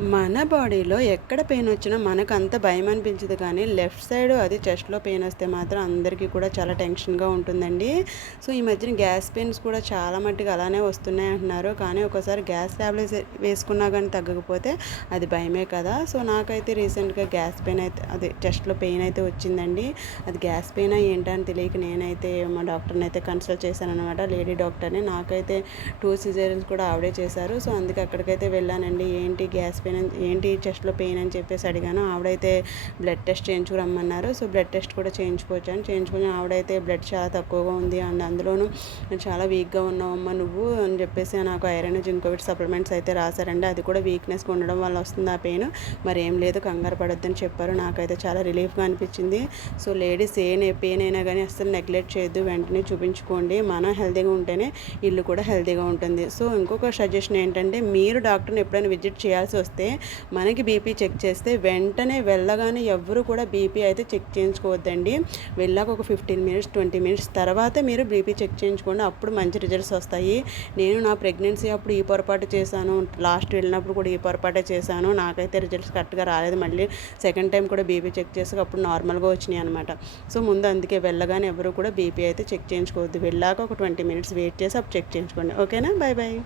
మన బాడీలో ఎక్కడ పెయిన్ వచ్చినా మనకు అంత భయం అనిపించదు, కానీ లెఫ్ట్ సైడ్ అది చెస్ట్‌లో పెయిన్ వస్తే మాత్రం అందరికీ కూడా చాలా టెన్షన్‌గా ఉంటుందండి. సో, ఈ మధ్యన గ్యాస్ పెయిన్స్ కూడా చాలా మట్టుకు అలానే వస్తున్నాయి అంటున్నారు. కానీ ఒక్కోసారి గ్యాస్ టాబ్లెట్స్ వేసుకున్నా గానీ తగ్గకపోతే అది భయమే కదా! సో, నాకైతే రీసెంట్‌గా గ్యాస్ పెయిన్ అయితే అదే చెస్ట్‌లో పెయిన్ అయితే వచ్చిందండి. అది గ్యాస్ పెయినా ఏంటా అని తెలియక నేనైతే మా డాక్టర్‌ని అయితే కన్సల్ట్ చేశాననమాట. లేడీ డాక్టర్‌ని. నాకైతే 2 సిజేరియన్స్ కూడా ఆవిడే చేశారు. సో, అందుకే అక్కడికైతే వెళ్ళానండి. ఏంటి గ్యాస్ పెయిన్ ఏంటి చెస్ట్‌లో పెయిన్ అని చెప్పేసి అడిగాను. ఆవిడైతే బ్లడ్ టెస్ట్ చేయించుకురమ్మన్నారు. సో, బ్లడ్ టెస్ట్ కూడా చేయించుకొచ్చాను. చేయించుకొని ఆవిడైతే బ్లడ్ చాలా తక్కువగా ఉంది అండ్ అందులోనూ చాలా వీక్‌గా ఉన్నావమ్మా నువ్వు అని చెప్పేసి నాకు ఐరన్, జింకోవిట్ సప్లిమెంట్స్ అయితే రాశారండి. అది కూడా వీక్‌నెస్‌గా ఉండడం వల్ల వస్తుంది ఆ పెయిన్. మరేం లేదు, కంగారు పడొద్దని చెప్పారు. నాకైతే చాలా రిలీఫ్‌గా అనిపించింది. సో, లేడీస్ పెయిన్ అయినా కానీ అస్సలు నెగ్లెక్ట్ చేయొద్దు. వెంటనే చూపించుకోండి. మనం హెల్తీగా ఉంటేనే ఇల్లు కూడా హెల్తీగా ఉంటుంది. సో, ఇంకొక సజెషన్ ఏంటంటే మీరు డాక్టర్‌ని ఎప్పుడైనా విజిట్ చేయాల్సి వస్తే మనకి బీపీ చెక్ చేస్తే వెంటనే వెళ్ళగానే ఎవ్వరు కూడా బీపీ అయితే చెక్ చేయించుకోవద్దండి. వెళ్ళాక ఒక 15 మినిట్స్ 20 మినిట్స్ తర్వాత మీరు బీపీ చెక్ చేయించుకోండి. అప్పుడు మంచి రిజల్ట్స్ వస్తాయి. నేను నా ప్రెగ్నెన్సీ అప్పుడు ఈ పొరపాటు చేశాను. లాస్ట్ వెళ్ళినప్పుడు కూడా ఈ పొరపాటే చేశాను. నాకైతే రిజల్ట్స్ కరెక్ట్గా రాలేదు. మళ్ళీ సెకండ్ టైం కూడా బీపీ చెక్ చేసాక అప్పుడు నార్మల్గా వచ్చినాయి అనమాట. సో, ముందు అందుకే వెళ్ళగానే ఎవరు కూడా బీపీ అయితే చెక్ చేయించుకోవద్దు. వెళ్ళాక ఒక 20 మినిట్స్ వెయిట్ చేసి అప్పుడు చెక్ చేయించుకోండి. ఓకేనా? Bye bye.